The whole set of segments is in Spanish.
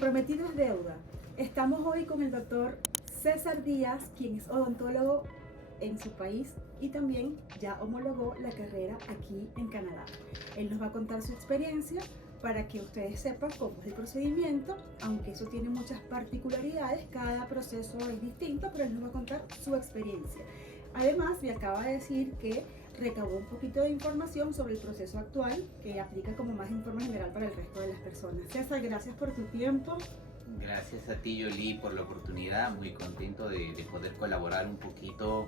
prometido es deuda. Estamos hoy con el doctor César Díaz, quien es odontólogo en su país y también ya homologó la carrera aquí en Canadá. Él nos va a contar su experiencia para que ustedes sepan cómo es el procedimiento, aunque eso tiene muchas particularidades, cada proceso es distinto, pero él nos va a contar su experiencia. Además, me acaba de decir que recabó un poquito de información sobre el proceso actual, que aplica como más en forma general para el resto de las personas. César, gracias por tu tiempo. Gracias a ti, Yoli, por la oportunidad. Muy contento de poder colaborar un poquito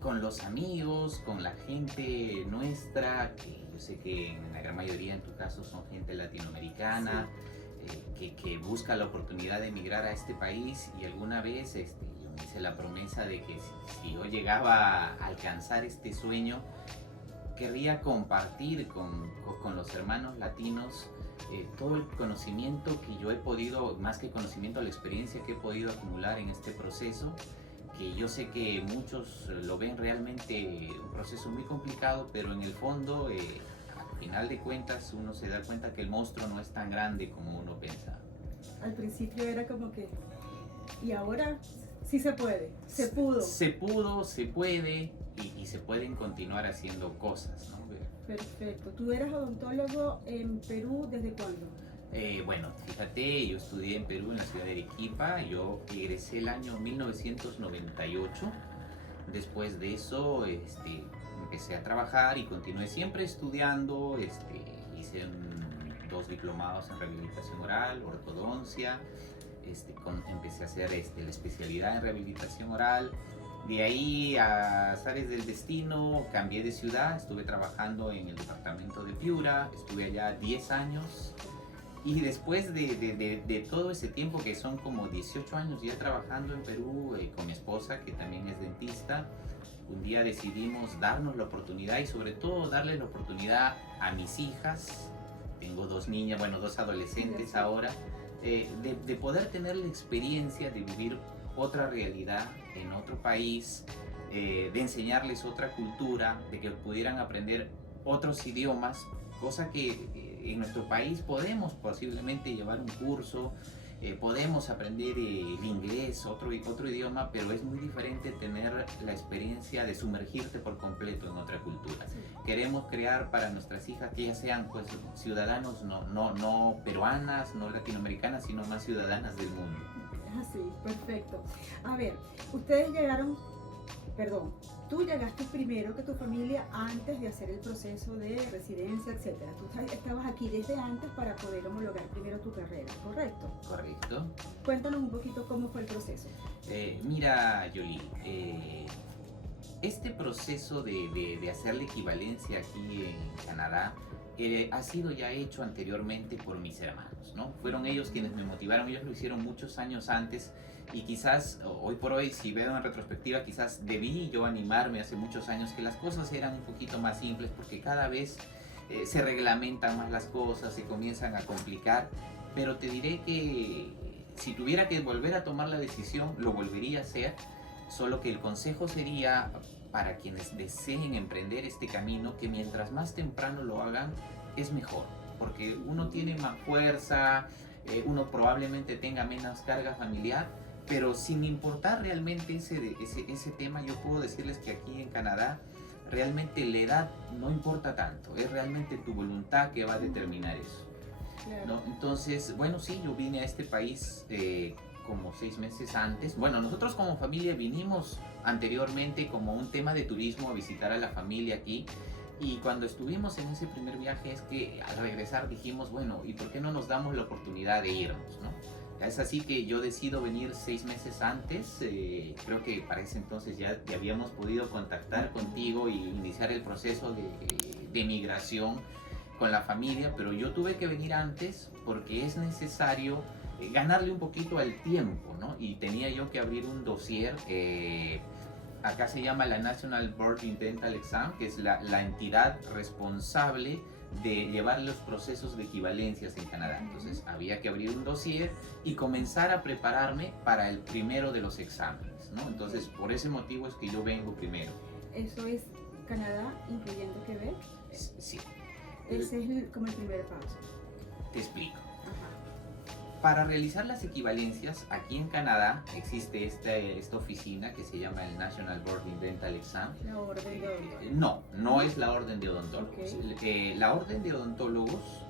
con los amigos, con la gente nuestra, que yo sé que en la gran mayoría, en tu caso, son gente latinoamericana, que busca la oportunidad de emigrar a este país. Y alguna vez yo me hice la promesa de que si yo llegaba a alcanzar este sueño, querría compartir con los hermanos latinos todo el conocimiento que yo he podido, más que conocimiento, la experiencia que he podido acumular en este proceso, que yo sé que muchos lo ven realmente un proceso muy complicado, pero en el fondo, al final de cuentas, uno se da cuenta que el monstruo no es tan grande como uno pensaba. Al principio era como que, y ahora sí se puede, se pudo. Se pudo, se puede y se pueden continuar haciendo cosas, ¿no? Perfecto. ¿Tú eras odontólogo en Perú desde cuándo? Bueno, fíjate, yo estudié en Perú, en la ciudad de Arequipa. Yo egresé el año 1998. Después de eso, empecé a trabajar y continué siempre estudiando. Hice dos diplomados en rehabilitación oral, ortodoncia. Empecé a hacer la especialidad en rehabilitación oral. De ahí, a azares del destino, cambié de ciudad, estuve trabajando en el departamento de Piura, estuve allá 10 años y después de todo ese tiempo, que son como 18 años ya trabajando en Perú con mi esposa, que también es dentista, un día decidimos darnos la oportunidad y sobre todo darle la oportunidad a mis hijas, tengo dos niñas, bueno, dos adolescentes ahora, de poder tener la experiencia de vivir otra realidad en otro país, de enseñarles otra cultura, de que pudieran aprender otros idiomas, cosa que en nuestro país podemos posiblemente llevar un curso, podemos aprender el inglés, otro idioma, pero es muy diferente tener la experiencia de sumergirte por completo en otra cultura. Sí. Queremos crear para nuestras hijas que ellas sean pues ciudadanos no peruanas, no latinoamericanas, sino más ciudadanas del mundo. Así, perfecto. A ver, tú llegaste primero que tu familia antes de hacer el proceso de residencia, etcétera. Tú estabas aquí desde antes para poder homologar primero tu carrera, ¿correcto? Correcto. Cuéntanos un poquito cómo fue el proceso. Mira, Yoli, este proceso de hacer la equivalencia aquí en Canadá ha sido ya hecho anteriormente por mis hermanos, ¿no? Fueron ellos quienes me motivaron, ellos lo hicieron muchos años antes y quizás hoy por hoy, si veo en retrospectiva, quizás debí yo animarme hace muchos años, que las cosas eran un poquito más simples, porque cada vez se reglamentan más las cosas, se comienzan a complicar, pero te diré que si tuviera que volver a tomar la decisión, lo volvería a hacer, solo que el consejo sería para quienes deseen emprender este camino, que mientras más temprano lo hagan, es mejor, porque uno tiene más fuerza, uno probablemente tenga menos carga familiar, pero sin importar realmente ese tema, yo puedo decirles que aquí en Canadá realmente la edad no importa tanto, es realmente tu voluntad que va a determinar eso. Claro. ¿No? Entonces, bueno, sí, yo vine a este país como 6 meses antes. Bueno, nosotros como familia vinimos anteriormente como un tema de turismo a visitar a la familia aquí. Y cuando estuvimos en ese primer viaje, es que al regresar dijimos, bueno, ¿y por qué no nos damos la oportunidad de irnos, no? Es así que yo decido venir 6 meses antes. Creo que para ese entonces ya habíamos podido contactar contigo y iniciar el proceso de migración con la familia, pero yo tuve que venir antes porque es necesario ganarle un poquito al tiempo, ¿no? Y tenía yo que abrir un dossier, acá se llama la National Board in Dental Exam, que es la entidad responsable de llevar los procesos de equivalencias en Canadá. Entonces había que abrir un dossier y comenzar a prepararme para el primero de los exámenes, ¿no? Entonces por ese motivo es que yo vengo primero. Eso es Canadá, incluyendo Quebec. Sí. Ese es como el primer paso. Te explico. Ajá. Para realizar las equivalencias, aquí en Canadá existe esta oficina que se llama el National Board in Dental Exam. La orden de odontólogos. No es la orden de odontólogos. Okay. La orden de odontólogos,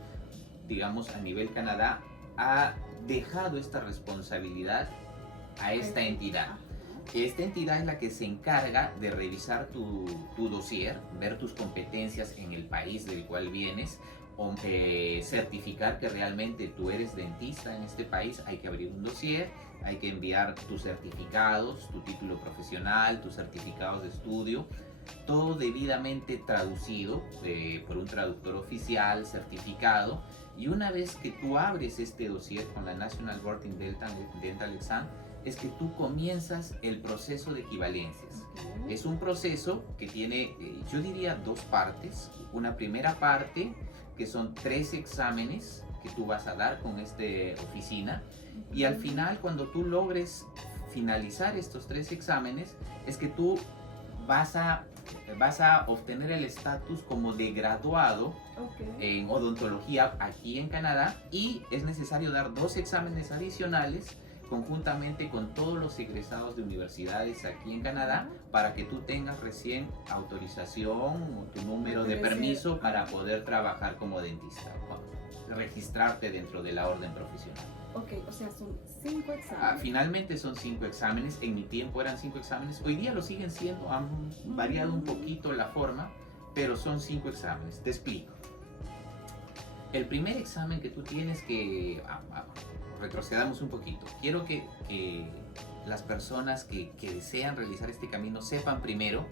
digamos a nivel Canadá, ha dejado esta responsabilidad a esta entidad. Esta entidad es la que se encarga de revisar tu dossier, ver tus competencias en el país del cual vienes, certificar que realmente tú eres dentista en este país. Hay que abrir un dossier, hay que enviar tus certificados, tu título profesional, tus certificados de estudio, todo debidamente traducido por un traductor oficial, certificado. Y una vez que tú abres este dossier con la National Board in Dental Exam, es que tú comienzas el proceso de equivalencias. Es un proceso que tiene, yo diría, dos partes. Una primera parte, que son 3 exámenes que tú vas a dar con esta oficina, y al final, cuando tú logres finalizar estos 3 exámenes, es que tú vas a obtener el estatus como de graduado en odontología aquí en Canadá, y es necesario dar 2 exámenes adicionales conjuntamente con todos los egresados de universidades aquí en Canadá, para que tú tengas recién autorización o tu número de permiso para poder trabajar como dentista, registrarte dentro de la orden profesional. Ok, o sea, son 5 exámenes. Finalmente son 5 exámenes. En mi tiempo eran 5 exámenes. Hoy día lo siguen siendo, han variado un poquito la forma, pero son 5 exámenes. Te explico. El primer examen que tú tienes que... retrocedamos un poquito. Quiero que las personas que desean realizar este camino sepan primero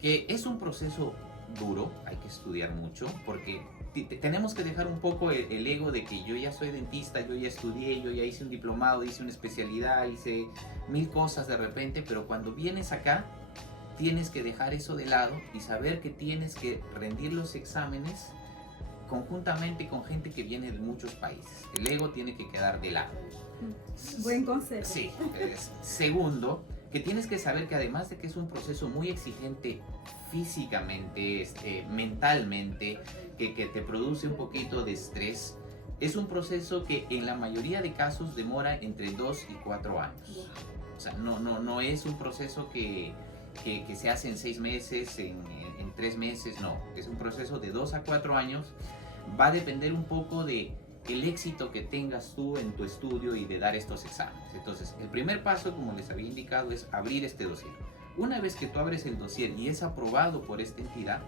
que es un proceso duro, hay que estudiar mucho, porque tenemos que dejar un poco el ego de que yo ya soy dentista, yo ya estudié, yo ya hice un diplomado, hice una especialidad, hice 1000 cosas de repente, pero cuando vienes acá tienes que dejar eso de lado y saber que tienes que rendir los exámenes conjuntamente con gente que viene de muchos países. El ego tiene que quedar de lado. Buen consejo. Sí. Segundo, que tienes que saber que además de que es un proceso muy exigente físicamente, mentalmente, que te produce un poquito de estrés, es un proceso que en la mayoría de casos demora entre 2 y 4 años. O sea, no es un proceso que se hace en 6 meses, en 3 meses, no. Es un proceso de 2 a 4 años. Va a depender un poco de el éxito que tengas tú en tu estudio y de dar estos exámenes. Entonces, el primer paso, como les había indicado, es abrir este dossier. Una vez que tú abres el dossier y es aprobado por esta entidad,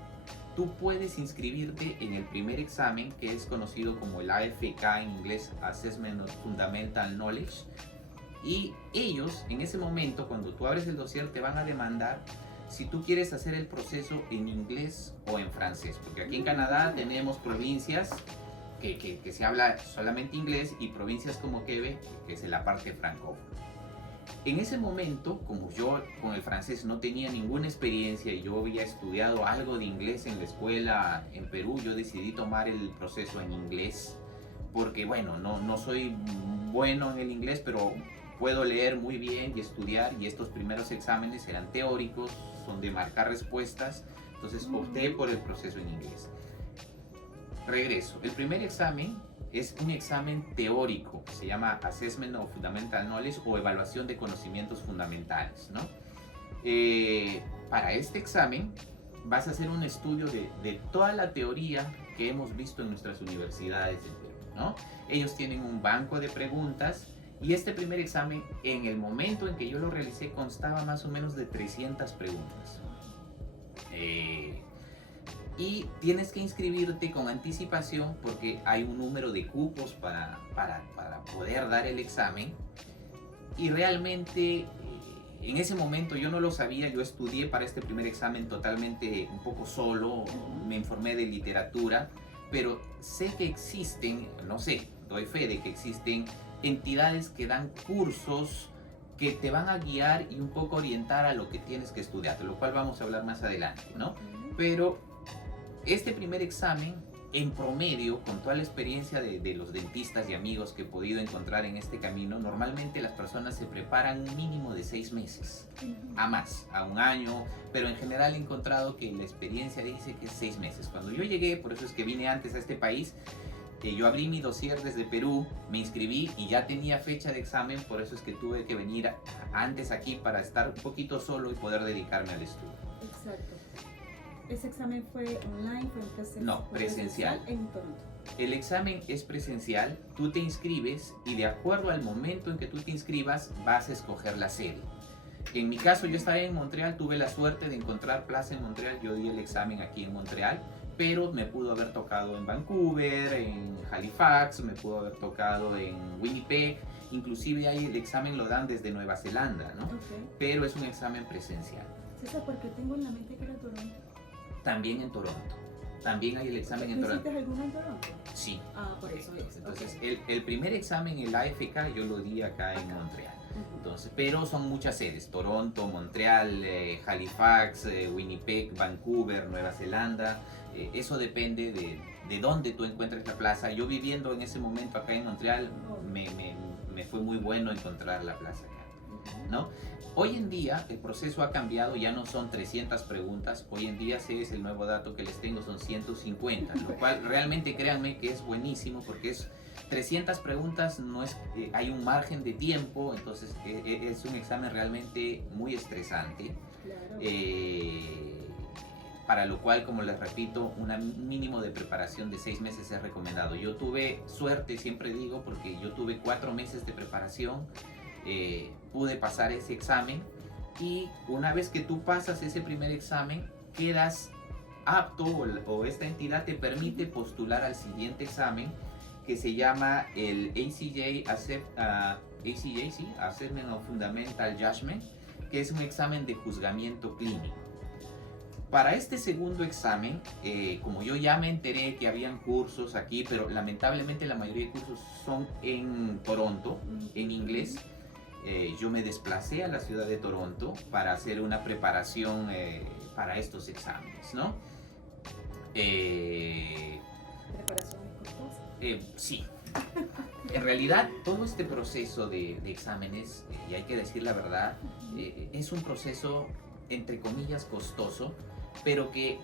tú puedes inscribirte en el primer examen, que es conocido como el AFK en inglés, Assessment of Fundamental Knowledge. Y ellos, en ese momento, cuando tú abres el dossier, te van a demandar si tú quieres hacer el proceso en inglés o en francés, porque aquí en Canadá tenemos provincias que se habla solamente inglés y provincias como Quebec, que es la parte francófona. En ese momento, como yo con el francés no tenía ninguna experiencia y yo había estudiado algo de inglés en la escuela en Perú, yo decidí tomar el proceso en inglés, porque bueno, no soy bueno en el inglés, pero puedo leer muy bien y estudiar, y estos primeros exámenes eran teóricos, son de marcar respuestas, entonces opté por el proceso en inglés. Regreso. El primer examen es un examen teórico, se llama Assessment of Fundamental Knowledge o evaluación de conocimientos fundamentales, ¿no? Para este examen vas a hacer un estudio de toda la teoría que hemos visto en nuestras universidades en Perú, ¿no? Ellos tienen un banco de preguntas. Y este primer examen, en el momento en que yo lo realicé, constaba más o menos de 300 preguntas. Y tienes que inscribirte con anticipación porque hay un número de cupos para poder dar el examen. Y realmente, en ese momento yo no lo sabía, yo estudié para este primer examen totalmente un poco solo, me informé de literatura, pero sé que existen, no sé, doy fe de que existen entidades que dan cursos que te van a guiar y un poco orientar a lo que tienes que estudiar, de lo cual vamos a hablar más adelante, ¿no? Pero este primer examen, en promedio, con toda la experiencia de los dentistas y amigos que he podido encontrar en este camino, normalmente las personas se preparan un mínimo de 6 meses, a más, a 1 año, pero en general he encontrado que la experiencia dice que es 6 meses. Cuando yo llegué, por eso es que vine antes a este país, yo abrí mi dossier desde Perú, me inscribí y ya tenía fecha de examen, por eso es que tuve que venir antes aquí para estar un poquito solo y poder dedicarme al estudio. Exacto. ¿Ese examen fue online, fue No, presencial. En Toronto? El examen es presencial, tú te inscribes y de acuerdo al momento en que tú te inscribas vas a escoger la sede. En mi caso yo estaba en Montreal, tuve la suerte de encontrar plaza en Montreal, yo di el examen aquí en Montreal, pero me pudo haber tocado en Vancouver, en Halifax, me pudo haber tocado en Winnipeg, inclusive ahí el examen lo dan desde Nueva Zelanda, ¿no? Okay. Pero es un examen presencial. César, ¿por qué tengo en la mente que era Toronto? También en Toronto. También hay el examen en Toronto. ¿Hiciste alguno en Toronto? Sí. Ah, por eso es. Entonces, Okay. el primer examen, el AFK, yo lo di acá en Montreal. Entonces, pero son muchas sedes: Toronto, Montreal, Halifax, Winnipeg, Vancouver, Nueva Zelanda. Eso depende de dónde tú encuentres la plaza. Yo viviendo en ese momento acá en Montreal, me fue muy bueno encontrar la plaza acá, ¿no? Hoy en día el proceso ha cambiado, ya no son 300 preguntas, hoy en día ese es el nuevo dato que les tengo, son 150, lo cual realmente créanme que es buenísimo porque es 300 preguntas, no es, hay un margen de tiempo, entonces es un examen realmente muy estresante. Claro. Para lo cual, como les repito, un mínimo de preparación de 6 meses es recomendado. Yo tuve suerte, siempre digo, porque yo tuve 4 meses de preparación, pude pasar ese examen y una vez que tú pasas ese primer examen, quedas apto o esta entidad te permite postular al siguiente examen que se llama el Assessment of Fundamental Judgment, que es un examen de juzgamiento clínico. Para este segundo examen, como yo ya me enteré que habían cursos aquí, pero lamentablemente la mayoría de cursos son en Toronto, en inglés, yo me desplacé a la ciudad de Toronto para hacer una preparación para estos exámenes, ¿no? ¿Preparación es costosa? Sí. En realidad, todo este proceso de exámenes, y hay que decir la verdad, es un proceso, entre comillas, costoso, pero que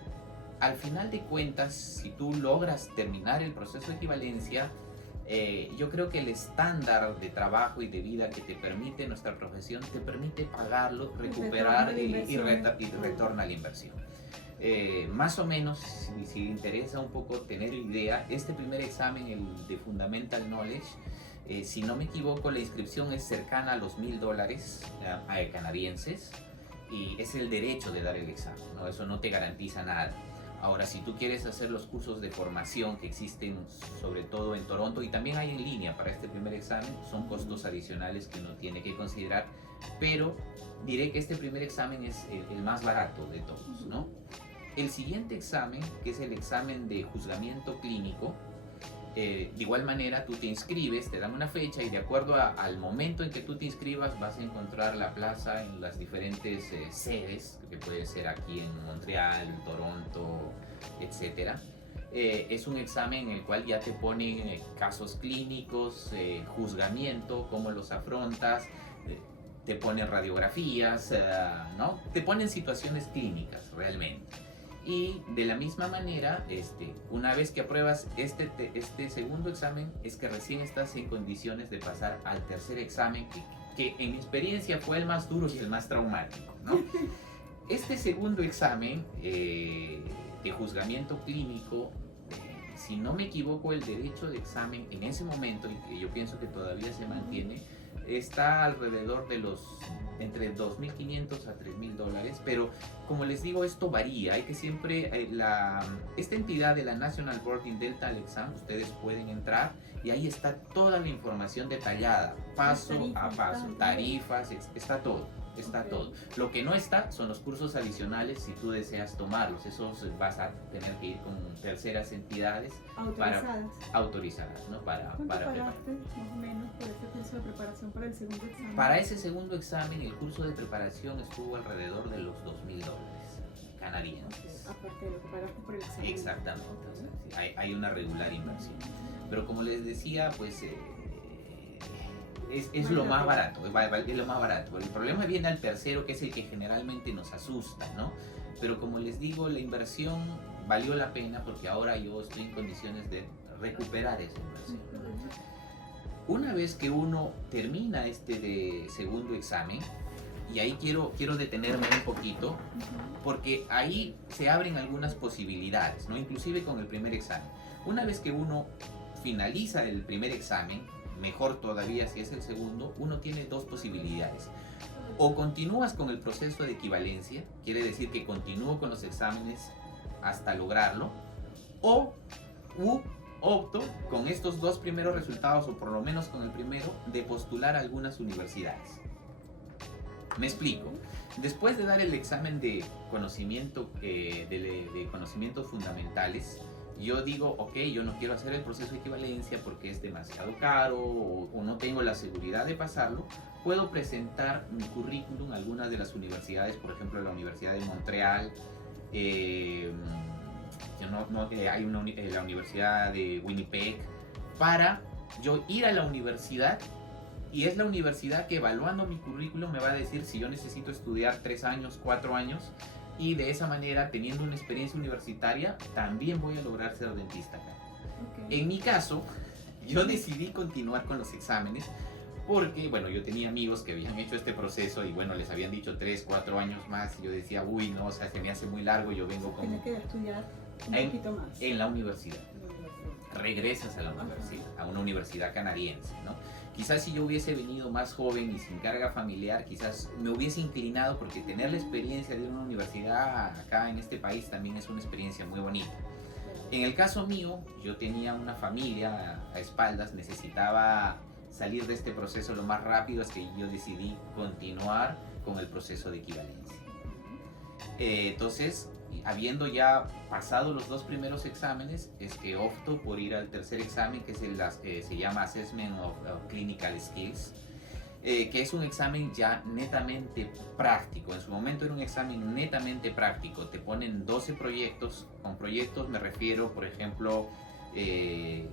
al final de cuentas, si tú logras terminar el proceso de equivalencia, yo creo que el estándar de trabajo y de vida que te permite nuestra profesión, te permite pagarlo, recuperar y retorna la inversión. Más o menos, si interesa un poco tener idea, este primer examen, el de Fundamental Knowledge, si no me equivoco, la inscripción es cercana a los $1,000 canadienses y es el derecho de dar el examen, ¿no? Eso no te garantiza nada. Ahora, si tú quieres hacer los cursos de formación que existen sobre todo en Toronto y también hay en línea para este primer examen, son costos adicionales que uno tiene que considerar, pero diré que este primer examen es el más barato de todos, ¿no? El siguiente examen, que es el examen de juzgamiento clínico, de igual manera tú te inscribes, te dan una fecha y de acuerdo al momento en que tú te inscribas vas a encontrar la plaza en las diferentes sedes, que puede ser aquí en Montreal, Toronto, etc. Es un examen en el cual ya te ponen casos clínicos, juzgamiento, cómo los afrontas, te ponen radiografías, ¿no? Te ponen situaciones clínicas realmente. Y de la misma manera, una vez que apruebas este segundo examen, es que recién estás en condiciones de pasar al tercer examen, que en mi experiencia fue el más duro y el más traumático, ¿no? Este segundo examen de juzgamiento clínico, si no me equivoco, el derecho de examen en ese momento, y que yo pienso que todavía se mantiene, está alrededor de entre $2,500 a $3,000, pero como les digo, esto varía. Hay que siempre, esta entidad de la National Board in Dental Exam, ustedes pueden entrar y ahí está toda la información detallada, paso a paso, tarifas, está todo. Está todo. Lo que no está son los cursos adicionales si tú deseas tomarlos. Esos vas a tener que ir con terceras entidades autorizadas, ¿no? ¿Cuánto pagaste más o menos por este curso de preparación para el segundo examen? Para ese segundo examen, el curso de preparación estuvo alrededor de los $2,000 canadienses. Aparte de lo que pagaste por el examen. Exactamente. O sea, sí, hay una regular inversión. Pero como les decía, pues es lo más barato, es lo más barato. El problema viene al tercero, que es el que generalmente nos asusta, ¿no? Pero como les digo, la inversión valió la pena porque ahora yo estoy en condiciones de recuperar esa inversión. Una vez que uno termina este de segundo examen, y ahí quiero detenerme un poquito, porque ahí se abren algunas posibilidades, ¿no? Inclusive con el primer examen. Una vez que uno finaliza el primer examen, mejor todavía si es el segundo, uno tiene dos posibilidades. O continúas con el proceso de equivalencia, quiere decir que continúo con los exámenes hasta lograrlo, o opto con estos dos primeros resultados, o por lo menos con el primero, de postular a algunas universidades. Me explico. Después de dar el examen de conocimiento, de conocimientos fundamentales, yo digo, ok, yo no quiero hacer el proceso de equivalencia porque es demasiado caro o no tengo la seguridad de pasarlo. Puedo presentar mi currículum a algunas de las universidades, por ejemplo, la Universidad de Montreal, hay la Universidad de Winnipeg, para yo ir a la universidad, y es la universidad que, evaluando mi currículum, me va a decir si yo necesito estudiar 3 años, 4 años, y de esa manera, teniendo una experiencia universitaria, también voy a lograr ser dentista acá. En mi caso, yo decidí continuar con los exámenes porque, bueno, yo tenía amigos que habían hecho este proceso y, bueno, les habían dicho 3, 4 años más, y yo decía, uy, no, o sea, se me hace muy largo, yo vengo con... Tienes que estudiar un poquito más. En la universidad. Regresas a la universidad, a una universidad canadiense, ¿no? Quizás si yo hubiese venido más joven y sin carga familiar, quizás me hubiese inclinado, porque tener la experiencia de una universidad acá en este país también es una experiencia muy bonita. En el caso mío, yo tenía una familia a espaldas, necesitaba salir de este proceso lo más rápido, es que yo decidí continuar con el proceso de equivalencia. Entonces, habiendo ya pasado los 2 primeros exámenes, es que opto por ir al tercer examen, que es se llama Assessment of Clinical Skills, que es un examen ya netamente práctico. En su momento era un examen netamente práctico. Te ponen 12 proyectos. Con proyectos me refiero, por ejemplo, el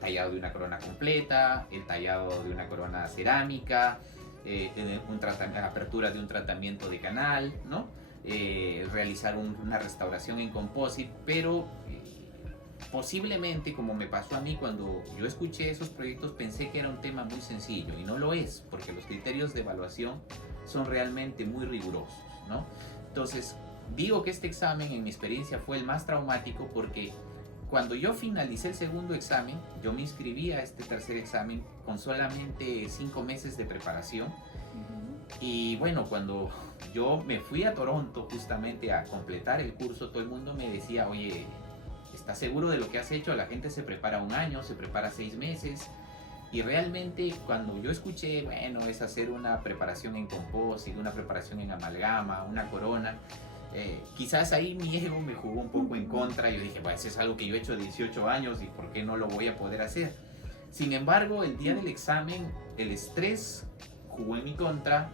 tallado de una corona completa, el tallado de una corona cerámica, la apertura de un tratamiento de canal, ¿no? Realizar una restauración en composite, pero posiblemente, como me pasó a mí, cuando yo escuché esos proyectos pensé que era un tema muy sencillo, y no lo es, porque los criterios de evaluación son realmente muy rigurosos, ¿no? Entonces, digo que este examen, en mi experiencia, fue el más traumático, porque cuando yo finalicé el segundo examen, yo me inscribí a este tercer examen con solamente 5 meses de preparación. Y bueno, cuando yo me fui a Toronto justamente a completar el curso, todo el mundo me decía, oye, ¿estás seguro de lo que has hecho? La gente se prepara 1 año, se prepara 6 meses. Y realmente, cuando yo escuché, bueno, es hacer una preparación en composite, una preparación en amalgama, una corona, quizás ahí mi ego me jugó un poco en contra. Yo dije, pues es algo que yo he hecho 18 años y ¿por qué no lo voy a poder hacer? Sin embargo, el día del examen, el estrés jugó en mi contra,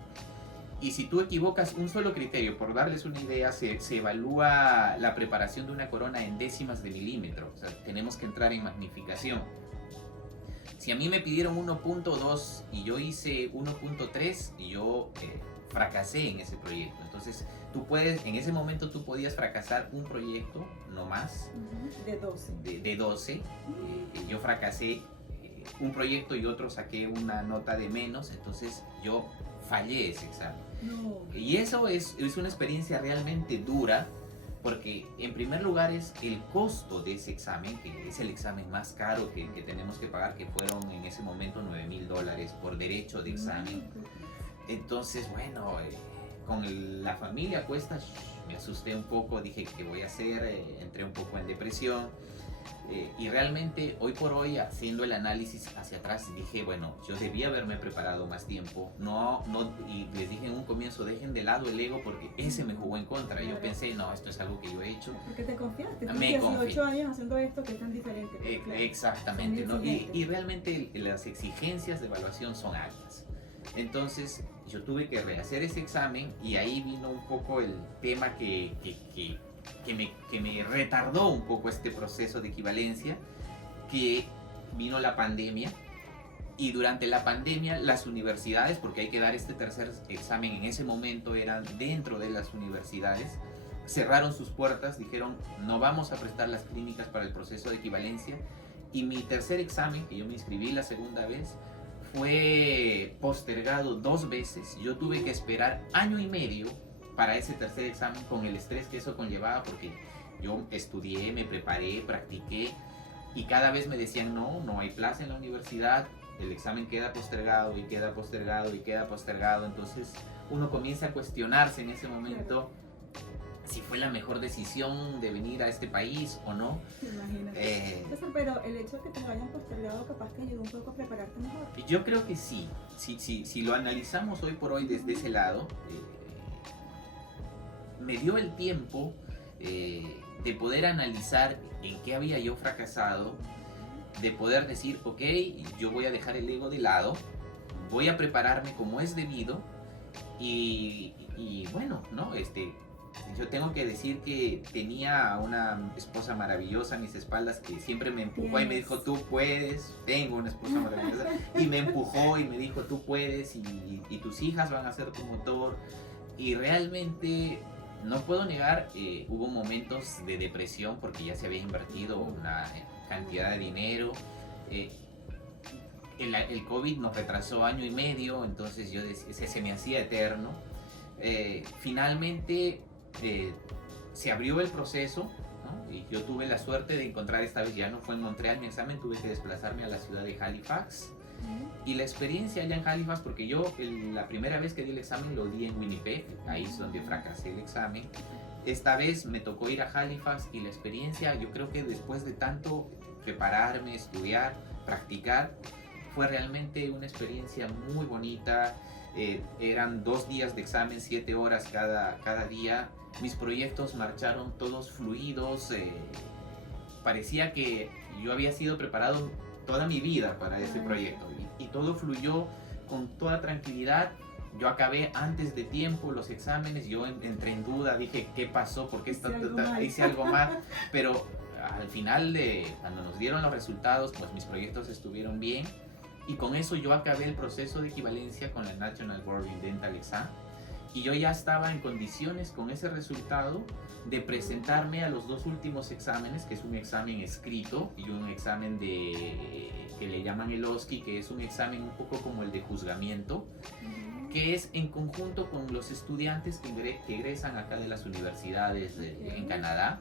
y si tú equivocas un solo criterio, por darles una idea, se evalúa la preparación de una corona en décimas de milímetro. O sea, tenemos que entrar en magnificación. Si a mí me pidieron 1.2 y yo hice 1.3, y yo fracasé en ese proyecto. Entonces, en ese momento tú podías fracasar un proyecto, no más. De 12. De 12. Yo fracasé un proyecto y otro saqué una nota de menos, entonces yo fallé ese examen. No. Y eso es una experiencia realmente dura, porque en primer lugar es el costo de ese examen, que es el examen más caro que tenemos que pagar, que fueron en ese momento $9,000 por derecho de examen. Entonces, bueno, con la familia a cuestas, me asusté un poco, dije, ¿qué voy a hacer? Entré un poco en depresión. Y realmente, hoy por hoy, haciendo el análisis hacia atrás, dije, bueno, yo debía haberme preparado más tiempo. Y les dije en un comienzo, dejen de lado el ego, porque ese me jugó en contra. Yo pensé, no, esto es algo que yo he hecho. Porque te confiaste. Me confié. 18 años haciendo esto, que es tan diferente. Claro. Exactamente, ¿no? Y realmente las exigencias de evaluación son altas. Entonces, yo tuve que rehacer ese examen, y ahí vino un poco el tema que me retardó un poco este proceso de equivalencia, que vino la pandemia. Y durante la pandemia las universidades, porque hay que dar este tercer examen en ese momento, eran dentro de las universidades, cerraron sus puertas, dijeron, no vamos a prestar las clínicas para el proceso de equivalencia. Y mi tercer examen, que yo me inscribí la segunda vez, fue postergado 2 veces. Yo tuve que esperar año y medio para ese tercer examen, con el estrés que eso conllevaba, porque yo estudié, me preparé, practiqué, y cada vez me decían, no, no hay plaza en la universidad, el examen queda postergado y queda postergado y queda postergado. Entonces uno comienza a cuestionarse en ese momento si fue la mejor decisión de venir a este país o no. Imagínate. Pero el hecho de que te lo hayan postergado capaz te ayudó un poco a prepararte mejor. Yo creo que sí. Si lo analizamos hoy por hoy desde ese lado, me dio el tiempo de poder analizar en qué había yo fracasado, de poder decir, ok, yo voy a dejar el ego de lado, voy a prepararme como es debido, y bueno, ¿no? Yo tengo que decir que tenía una esposa maravillosa a mis espaldas que siempre me empujó y me dijo, tú puedes. Tengo una esposa maravillosa y me empujó y me dijo, tú puedes, y tus hijas van a ser tu motor. Y realmente no puedo negar, hubo momentos de depresión porque ya se había invertido una cantidad de dinero. El COVID nos retrasó año y medio, entonces yo se me hacía eterno. Finalmente se abrió el proceso, ¿no? Y yo tuve la suerte de encontrar, esta vez ya no fue en Montreal mi examen, tuve que desplazarme a la ciudad de Halifax. Y la experiencia allá en Halifax, porque yo la primera vez que di el examen lo di en Winnipeg, ahí es donde fracasé el examen. Esta vez me tocó ir a Halifax, y la experiencia, yo creo que después de tanto prepararme, estudiar, practicar, fue realmente una experiencia muy bonita. Eran 2 días de examen, 7 horas cada día. Mis proyectos marcharon todos fluidos. Parecía que yo había sido preparado toda mi vida para ese proyecto, y todo fluyó con toda tranquilidad. Yo acabé antes de tiempo los exámenes. Yo entré en duda, dije, ¿qué pasó? ¿Por qué hice algo mal? Pero al final, cuando nos dieron los resultados, pues mis proyectos estuvieron bien, y con eso yo acabé el proceso de equivalencia con la National Board of Dental Exam, y yo ya estaba en condiciones con ese resultado de presentarme a los 2 últimos exámenes, que es un examen escrito y un examen que le llaman el OSCE, que es un examen un poco como el de juzgamiento, que es en conjunto con los estudiantes que egresan acá de las universidades en Canadá.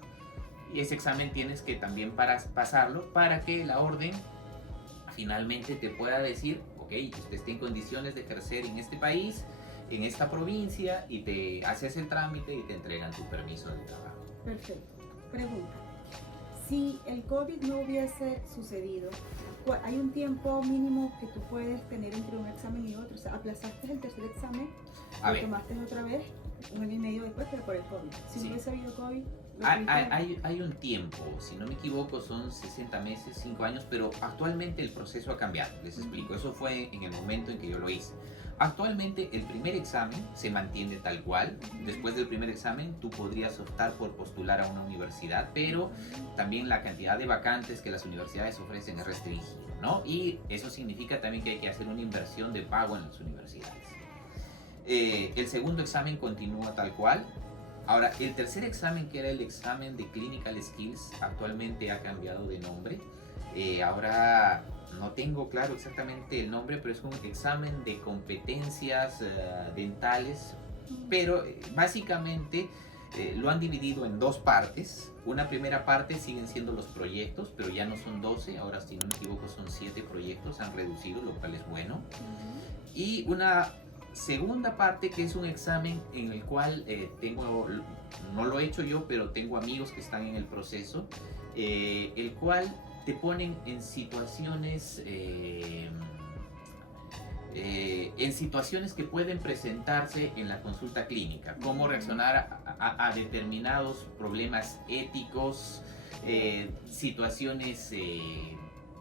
Y ese examen tienes que también pasarlo para que la orden finalmente te pueda decir, ok, usted está en condiciones de ejercer en este país, en esta provincia, y te haces el trámite y te entregan tu permiso de trabajo. Perfecto. Pregunta: si el COVID no hubiese sucedido, ¿hay un tiempo mínimo que tú puedes tener entre un examen y otro? O sea, aplazaste el tercer examen, lo tomaste otra vez 1 año y medio después, pero por el COVID. Si no hubiese habido COVID... Hay un tiempo, si no me equivoco son 60 meses, 5 años, pero actualmente el proceso ha cambiado. Les explico, eso fue en el momento en que yo lo hice. Actualmente el primer examen se mantiene tal cual. Después del primer examen tú podrías optar por postular a una universidad, pero también la cantidad de vacantes que las universidades ofrecen es restringida, ¿no? Y eso significa también que hay que hacer una inversión de pago en las universidades. El segundo examen continúa tal cual. Ahora, el tercer examen, que era el examen de Clinical Skills, actualmente ha cambiado de nombre. Ahora no tengo claro exactamente el nombre, pero es un examen de competencias dentales. Pero básicamente lo han dividido en 2 partes. Una primera parte siguen siendo los proyectos, pero ya no son 12, ahora si no me equivoco son 7 proyectos, han reducido, lo cual es bueno. Y una segunda parte, que es un examen en el cual no lo he hecho yo, pero tengo amigos que están en el proceso, el cual te ponen en situaciones que pueden presentarse en la consulta clínica, cómo reaccionar a determinados problemas éticos, situaciones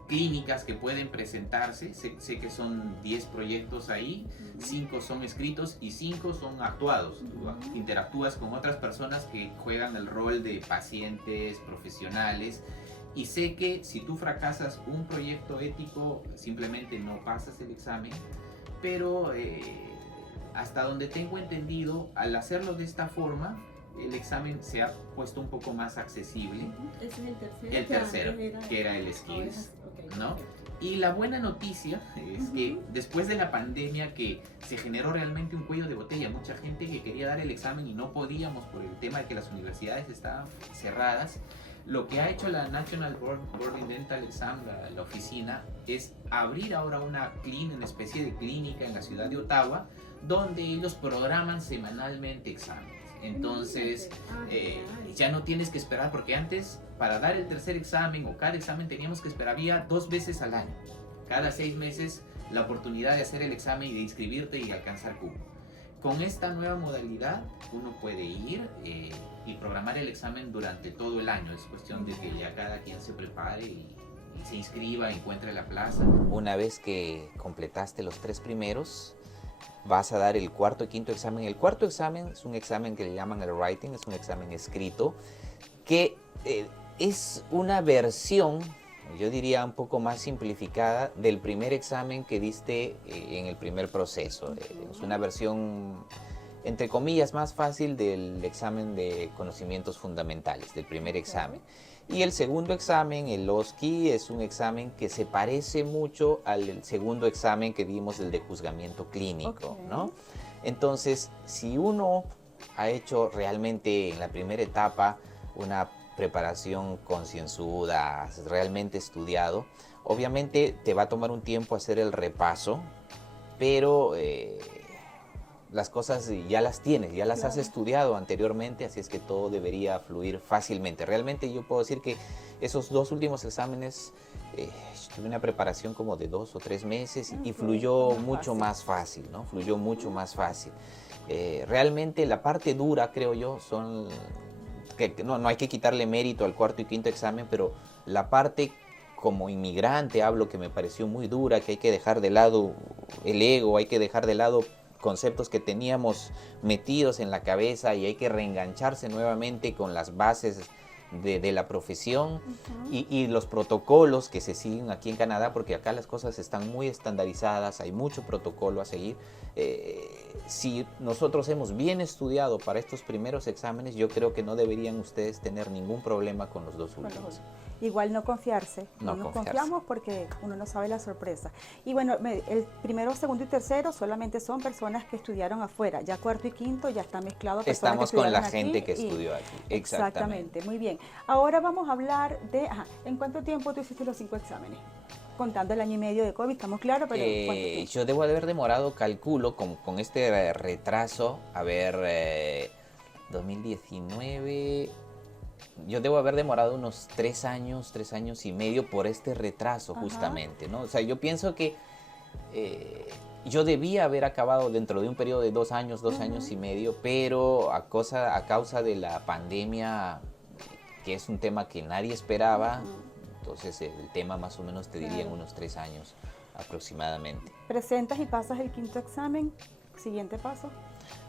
clínicas que pueden presentarse. Sé que son 10 proyectos ahí, 5 son escritos y 5 son actuados. Tú interactúas con otras personas que juegan el rol de pacientes, profesionales, y sé que si tú fracasas un proyecto ético, simplemente no pasas el examen, pero hasta donde tengo entendido, al hacerlo de esta forma, el examen se ha puesto un poco más accesible. Ese es el tercero. El tercero, que era el Skills, ¿no? Y la buena noticia es que después de la pandemia que se generó realmente un cuello de botella, mucha gente que quería dar el examen y no podíamos por el tema de que las universidades estaban cerradas, lo que ha hecho la National Board Dental Exam, la oficina, es abrir ahora una especie de clínica en la ciudad de Ottawa, donde ellos programan semanalmente exámenes. Entonces, ya no tienes que esperar, porque antes, para dar el tercer examen o cada examen teníamos que esperar, había 2 veces al año, cada 6 meses, la oportunidad de hacer el examen y de inscribirte y alcanzar cupo. Con esta nueva modalidad, uno puede ir y programar el examen durante todo el año. Es cuestión de que ya cada quien se prepare y se inscriba, encuentre la plaza. Una vez que completaste los 3 primeros, vas a dar el cuarto y quinto examen. El cuarto examen es un examen que le llaman el writing, es un examen escrito, que es una versión, yo diría un poco más simplificada, del primer examen que diste en el primer proceso. Es una versión, entre comillas, más fácil del examen de conocimientos fundamentales, del primer examen. Y el segundo examen, el OSCE, es un examen que se parece mucho al segundo examen que dimos, el de juzgamiento clínico, ¿no? Entonces, si uno ha hecho realmente en la primera etapa una preparación concienzuda, has realmente estudiado, obviamente te va a tomar un tiempo hacer el repaso, pero las cosas ya las tienes, ya las has estudiado anteriormente, así es que todo debería fluir fácilmente. Realmente yo puedo decir que esos 2 últimos exámenes tuve una preparación como de 2 o 3 meses y fluyó mucho más fácil, ¿no? Fluyó mucho más fácil. Realmente la parte dura, creo yo, son que no hay que quitarle mérito al cuarto y quinto examen, pero la parte como inmigrante hablo que me pareció muy dura, que hay que dejar de lado el ego, hay que dejar de lado conceptos que teníamos metidos en la cabeza y hay que reengancharse nuevamente con las bases de la profesión y los protocolos que se siguen aquí en Canadá, porque acá las cosas están muy estandarizadas, hay mucho protocolo a seguir. Si nosotros hemos bien estudiado para estos primeros exámenes, yo creo que no deberían ustedes tener ningún problema con los 2 últimos. Igual no confiarse, no nos confiamos porque uno no sabe la sorpresa. Y bueno, el primero, segundo y tercero solamente son personas que estudiaron afuera, ya cuarto y quinto ya está mezclado. Estamos con la gente que estudió aquí. Exactamente, muy bien. Ahora vamos a hablar de, ¿en cuánto tiempo tú hiciste los 5 exámenes? Contando el año y medio de COVID, estamos claros, pero ¿cuánto tiempo? Yo debo haber demorado, calculo, con este retraso, 2019... Yo debo haber demorado unos 3 años y medio por este retraso justamente, ¿no? O sea, yo pienso que yo debía haber acabado dentro de un periodo de 2 años, 2 años y medio, pero a causa de la pandemia, que es un tema que nadie esperaba, entonces el tema más o menos te diría en unos 3 años aproximadamente. ¿Presentas y pasas el quinto examen? Siguiente paso.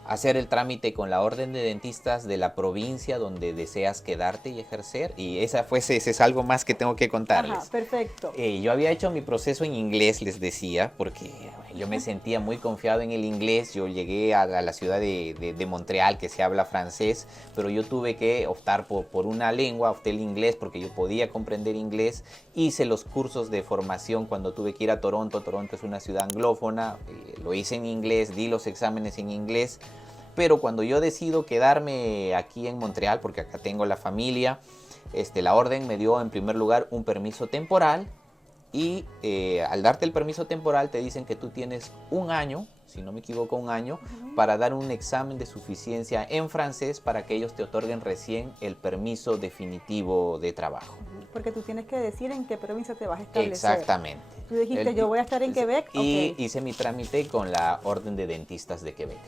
Hacer el trámite con la orden de dentistas de la provincia donde deseas quedarte y ejercer, y ese es algo más que tengo que contarles. Ajá, perfecto. Yo había hecho mi proceso en inglés, les decía, porque yo me sentía muy confiado en el inglés. Yo llegué a la ciudad de Montreal, que se habla francés, pero yo tuve que optar por una lengua, opté el inglés porque yo podía comprender inglés. Hice los cursos de formación cuando tuve que ir a Toronto. Toronto es una ciudad anglófona, lo hice en inglés, di los exámenes en inglés. Pero cuando yo decido quedarme aquí en Montreal, porque acá tengo la familia, la orden me dio en primer lugar un permiso temporal y al darte el permiso temporal te dicen que tú tienes 1 año, si no me equivoco 1 año, para dar un examen de suficiencia en francés para que ellos te otorguen recién el permiso definitivo de trabajo. Porque tú tienes que decir en qué provincia te vas a establecer. Exactamente. Tú dijiste, yo voy a estar en Quebec. Y hice mi trámite con la Orden de Dentistas de Quebec.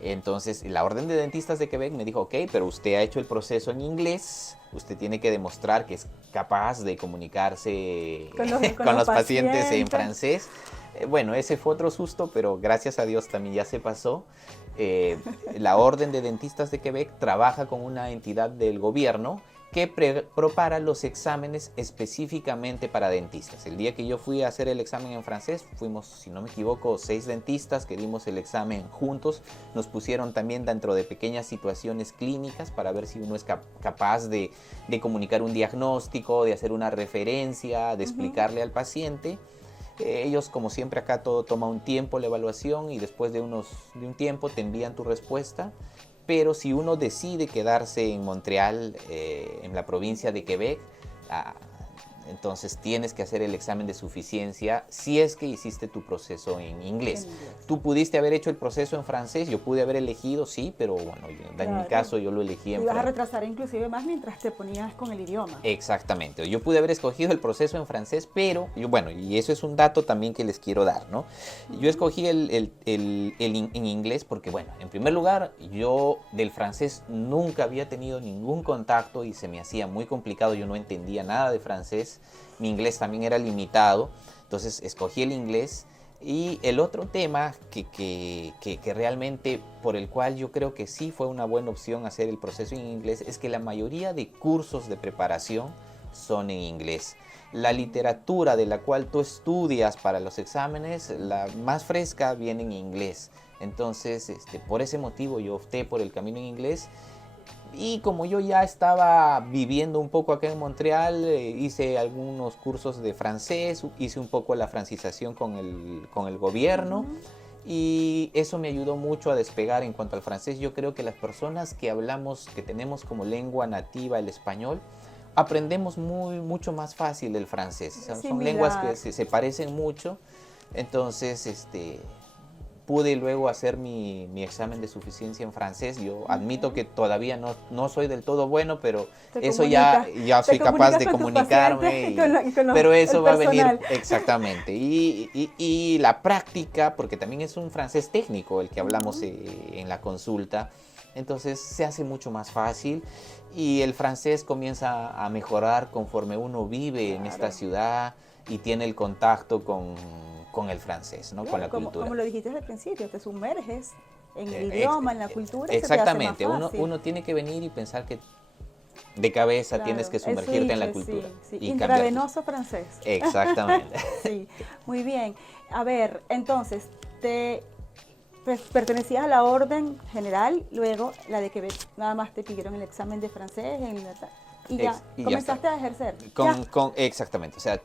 Entonces, la Orden de Dentistas de Quebec me dijo, ok, pero usted ha hecho el proceso en inglés, usted tiene que demostrar que es capaz de comunicarse con los pacientes en francés. Bueno, ese fue otro susto, pero gracias a Dios también ya se pasó. La Orden de Dentistas de Quebec trabaja con una entidad del gobierno que prepara los exámenes específicamente para dentistas. El día que yo fui a hacer el examen en francés, fuimos, si no me equivoco, 6 dentistas que dimos el examen juntos. Nos pusieron también dentro de pequeñas situaciones clínicas para ver si uno es capaz de comunicar un diagnóstico, de hacer una referencia, de explicarle al paciente. Ellos, como siempre, acá todo toma un tiempo la evaluación y después de un tiempo te envían tu respuesta. Pero si uno decide quedarse en Montreal, en la provincia de Quebec, entonces tienes que hacer el examen de suficiencia si es que hiciste tu proceso en inglés. Tú pudiste haber hecho el proceso en francés, yo pude haber elegido, sí, pero bueno, en mi caso yo lo elegí en francés. Ibas a retrasar inclusive más mientras te ponías con el idioma. Exactamente, yo pude haber escogido el proceso en francés, pero, y eso es un dato también que les quiero dar, ¿no? Yo escogí en inglés porque, bueno, en primer lugar, yo del francés nunca había tenido ningún contacto y se me hacía muy complicado, yo no entendía nada de francés. Mi inglés también era limitado, entonces escogí el inglés. Y el otro tema que realmente por el cual yo creo que sí fue una buena opción hacer el proceso en inglés es que la mayoría de cursos de preparación son en inglés. La literatura de la cual tú estudias para los exámenes, la más fresca, viene en inglés. Entonces, por ese motivo yo opté por el camino en inglés. Y como yo ya estaba viviendo un poco acá en Montreal, hice algunos cursos de francés, hice un poco la francización con el gobierno y eso me ayudó mucho a despegar en cuanto al francés. Yo creo que las personas que hablamos, que tenemos como lengua nativa el español, aprendemos mucho más fácil el francés. O sea, son lenguas que se parecen mucho, entonces pude luego hacer mi examen de suficiencia en francés. Yo admito que todavía no soy del todo bueno, pero eso ya soy capaz de comunicarme. Pero eso va a venir exactamente. Y la práctica, porque también es un francés técnico el que hablamos en la consulta, entonces se hace mucho más fácil y el francés comienza a mejorar conforme uno vive en esta ciudad y tiene el contacto con el francés, ¿no? Con la cultura. Como lo dijiste al principio, te sumerges en el idioma, en la cultura. Exactamente, se te hace más fácil. uno tiene que venir y pensar que de cabeza tienes que sumergirte en la cultura. Sí. Intravenoso francés. Exactamente. Sí, muy bien. A ver, entonces, pertenecías a la orden general, luego la de Quebec, nada más te pidieron el examen de francés y ya comenzaste a ejercer. Exactamente, o sea,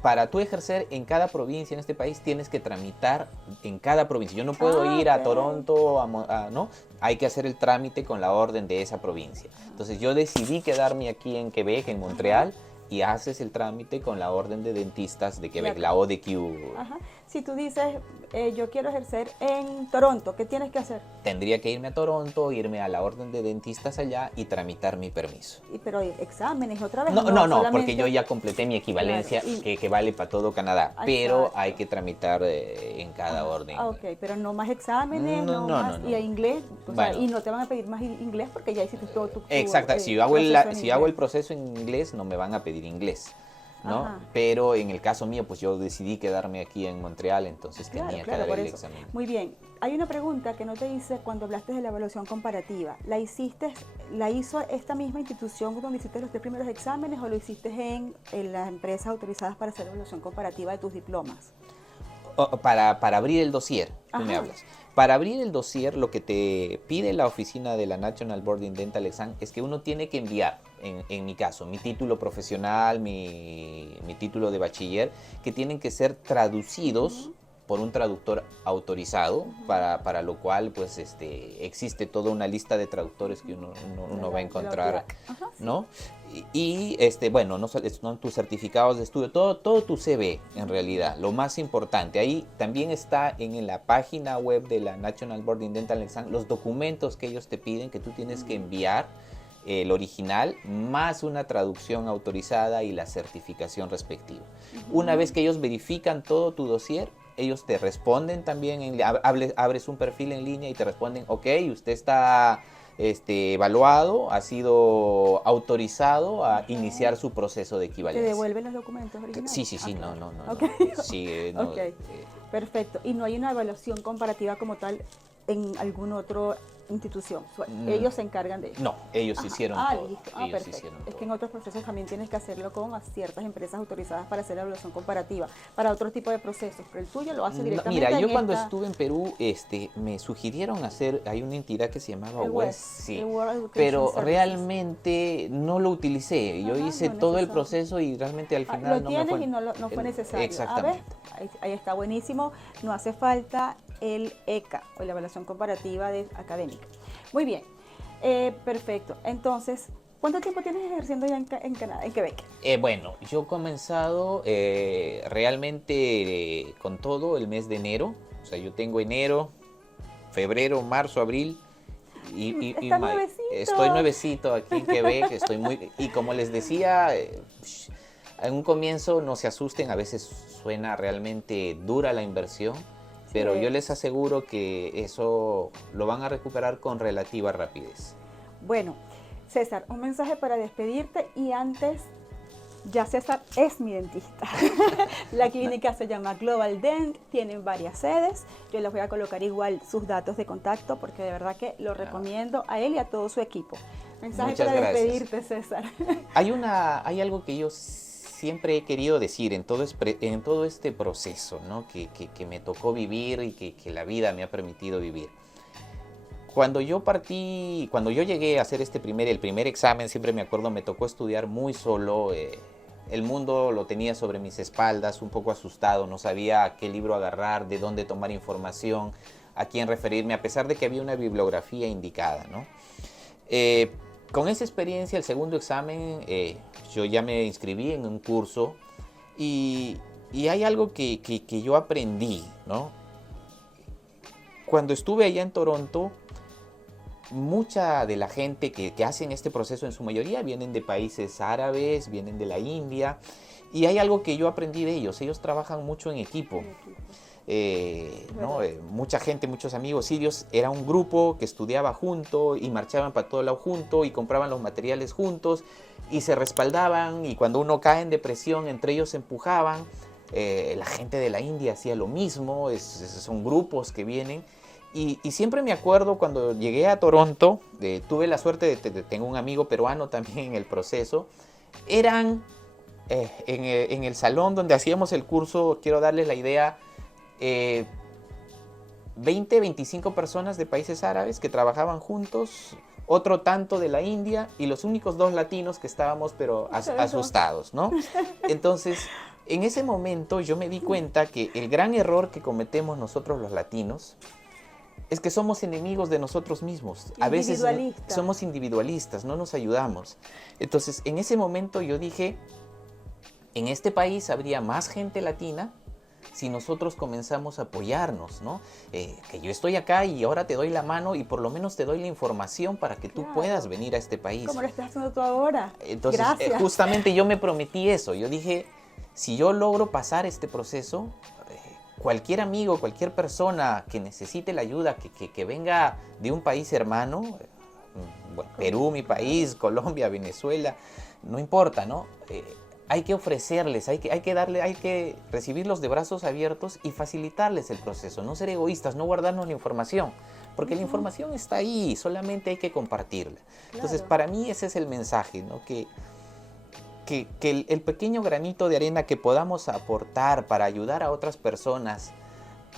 para tú ejercer en cada provincia en este país tienes que tramitar en cada provincia. Yo no puedo ir a Toronto, ¿no? Hay que hacer el trámite con la orden de esa provincia. Entonces yo decidí quedarme aquí en Quebec, en Montreal, y haces el trámite con la orden de dentistas de Quebec, la ODQ. Ajá. Si tú dices, yo quiero ejercer en Toronto, ¿qué tienes que hacer? Tendría que irme a Toronto, irme a la orden de dentistas allá y tramitar mi permiso. Pero exámenes otra vez. No, porque yo ya completé mi equivalencia, claro, que vale para todo Canadá, pero hay que tramitar en cada orden. Ok, pero no más exámenes, no. Y a inglés, y no te van a pedir más inglés porque ya hiciste todo tu exacto, si yo hago el proceso en inglés, no me van a pedir inglés, ¿no? Ajá. Pero en el caso mío, pues yo decidí quedarme aquí en Montreal, entonces tenía que dar el examen. Muy bien. Hay una pregunta que no te hice cuando hablaste de la evaluación comparativa. ¿La hizo esta misma institución donde hiciste los 3 primeros exámenes o lo hiciste en las empresas autorizadas para hacer evaluación comparativa de tus diplomas? Para abrir el dossier, tú me hablas. Para abrir el dossier, lo que te pide la oficina de la National Board in Dental Exam es que uno tiene que enviar, en mi caso, mi título profesional, mi título de bachiller, que tienen que ser traducidos por un traductor autorizado, para lo cual pues existe toda una lista de traductores que uno va a encontrar, ¿no? Y bueno, no son tus certificados de estudio, todo tu CV en realidad, lo más importante. Ahí también está en la página web de la National Board in Dental Exam los documentos que ellos te piden que tú tienes que enviar, el original más una traducción autorizada y la certificación respectiva. Una vez que ellos verifican todo tu dossier, ellos te responden también, abres un perfil en línea y te responden, ok, usted está evaluado, ha sido autorizado a iniciar su proceso de equivalencia. ¿Te devuelven los documentos originales? Sí, no. Okay. Sí, okay. Perfecto. ¿Y no hay una evaluación comparativa como tal en algún otro institución. Ellos se encargan de eso. No, ellos Ajá. hicieron todo. Listo. Ellos Perfecto. hicieron Es todo. que en otros procesos también tienes que hacerlo con ciertas empresas autorizadas para hacer la evaluación comparativa, para otro tipo de procesos, pero el tuyo lo hace No, directamente. mira, yo en cuando esta- estuve en Perú, me sugirieron hacer, hay una entidad que se llamaba el WES, sí, sí, World Education pero Services. realmente no lo utilicé. Yo Ajá, hice no es todo el necesario. proceso y realmente al Ah, final lo no tienes me fue. y no fue necesario. Exactamente. Ahí está buenísimo. No hace falta el ECA o la evaluación comparativa académica. Muy bien, perfecto. Entonces, ¿cuánto tiempo tienes ejerciendo ya en Canadá, en Quebec? Bueno, yo he comenzado realmente con todo el mes de enero. O sea, yo tengo enero, febrero, marzo, abril y Está mayo. nuevecito. Estoy nuevecito aquí en Quebec, y como les decía, en un comienzo no se asusten, a veces suena realmente dura la inversión, pero yo les aseguro que eso lo van a recuperar con relativa rapidez. Bueno, César, un mensaje para despedirte y antes, ya César es mi dentista. La clínica se llama Global Dent, tienen varias sedes. Yo les voy a colocar igual sus datos de contacto porque de verdad que lo recomiendo a él y a todo su equipo. Mensaje Muchas para gracias. despedirte, César. Hay algo que yo siempre he querido decir en todo este proceso, ¿no? que me tocó vivir y que la vida me ha permitido vivir. Cuando yo llegué a hacer el primer examen, siempre me acuerdo, me tocó estudiar muy solo. El mundo lo tenía sobre mis espaldas, un poco asustado, no sabía a qué libro agarrar, de dónde tomar información, a quién referirme, a pesar de que había una bibliografía indicada, ¿no? Con esa experiencia, el segundo examen, yo ya me inscribí en un curso y hay algo que yo aprendí, ¿no? Cuando estuve allá en Toronto, mucha de la gente que hacen este proceso en su mayoría vienen de países árabes, vienen de la India, y hay algo que yo aprendí de ellos. Ellos trabajan mucho en equipo. ¿No? Mucha gente, muchos amigos sirios, era un grupo que estudiaba junto y marchaban para todo lado junto y compraban los materiales juntos y se respaldaban, y cuando uno cae en depresión entre ellos se empujaban. La gente de la India hacía lo mismo, son grupos que vienen. Y siempre me acuerdo cuando llegué a Toronto, tuve la suerte tengo un amigo peruano también en el proceso, eran en el salón donde hacíamos el curso, quiero darles la idea, 20, 25 personas de países árabes que trabajaban juntos, otro tanto de la India y los únicos 2 latinos que estábamos pero asustados, ¿no? Entonces, en ese momento yo me di cuenta que el gran error que cometemos nosotros los latinos es que somos enemigos de nosotros mismos. A veces somos individualistas, no nos ayudamos. Entonces, en ese momento yo dije, en este país habría más gente latina si nosotros comenzamos a apoyarnos, ¿no? Que yo estoy acá y ahora te doy la mano y por lo menos te doy la información para que tú puedas venir a este país. Como lo estás haciendo tú ahora. Entonces, justamente yo me prometí eso. Yo dije, si yo logro pasar este proceso, cualquier amigo, cualquier persona que necesite la ayuda, que venga de un país hermano, bueno, Perú, mi país, Colombia, Venezuela, no importa, ¿no? Hay que ofrecerles, hay que recibirlos de brazos abiertos y facilitarles el proceso, no ser egoístas, no guardarnos la información, porque la información está ahí, solamente hay que compartirla. Entonces, para mí ese es el mensaje, ¿no? Que el pequeño granito de arena que podamos aportar para ayudar a otras personas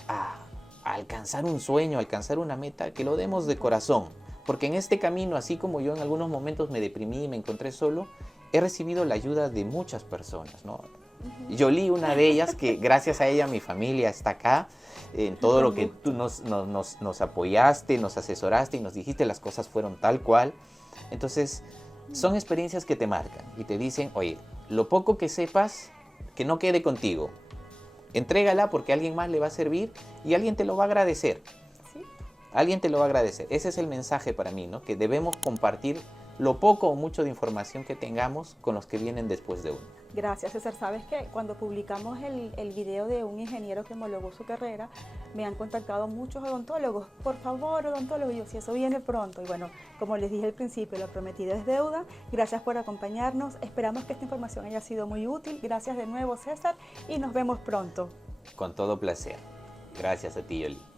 a alcanzar un sueño, a alcanzar una meta, que lo demos de corazón. Porque en este camino, así como yo en algunos momentos me deprimí y me encontré solo, he recibido la ayuda de muchas personas, ¿no? Yoli, una de ellas, que gracias a ella mi familia está acá, en todo lo que tú nos apoyaste, nos asesoraste y nos dijiste, las cosas fueron tal cual. Entonces, son experiencias que te marcan y te dicen, oye, lo poco que sepas, que no quede contigo. Entrégala porque a alguien más le va a servir y alguien te lo va a agradecer. ¿Sí? Alguien te lo va a agradecer. Ese es el mensaje para mí, ¿no? Que debemos compartir lo poco o mucho de información que tengamos con los que vienen después de uno. Gracias, César. Sabes que cuando publicamos el video de un ingeniero que homologó su carrera, me han contactado muchos odontólogos. Por favor, odontólogo, y yo, si eso viene pronto. Y bueno, como les dije al principio, lo prometido es deuda. Gracias por acompañarnos. Esperamos que esta información haya sido muy útil. Gracias de nuevo, César, y nos vemos pronto. Con todo placer. Gracias a ti, Yoli.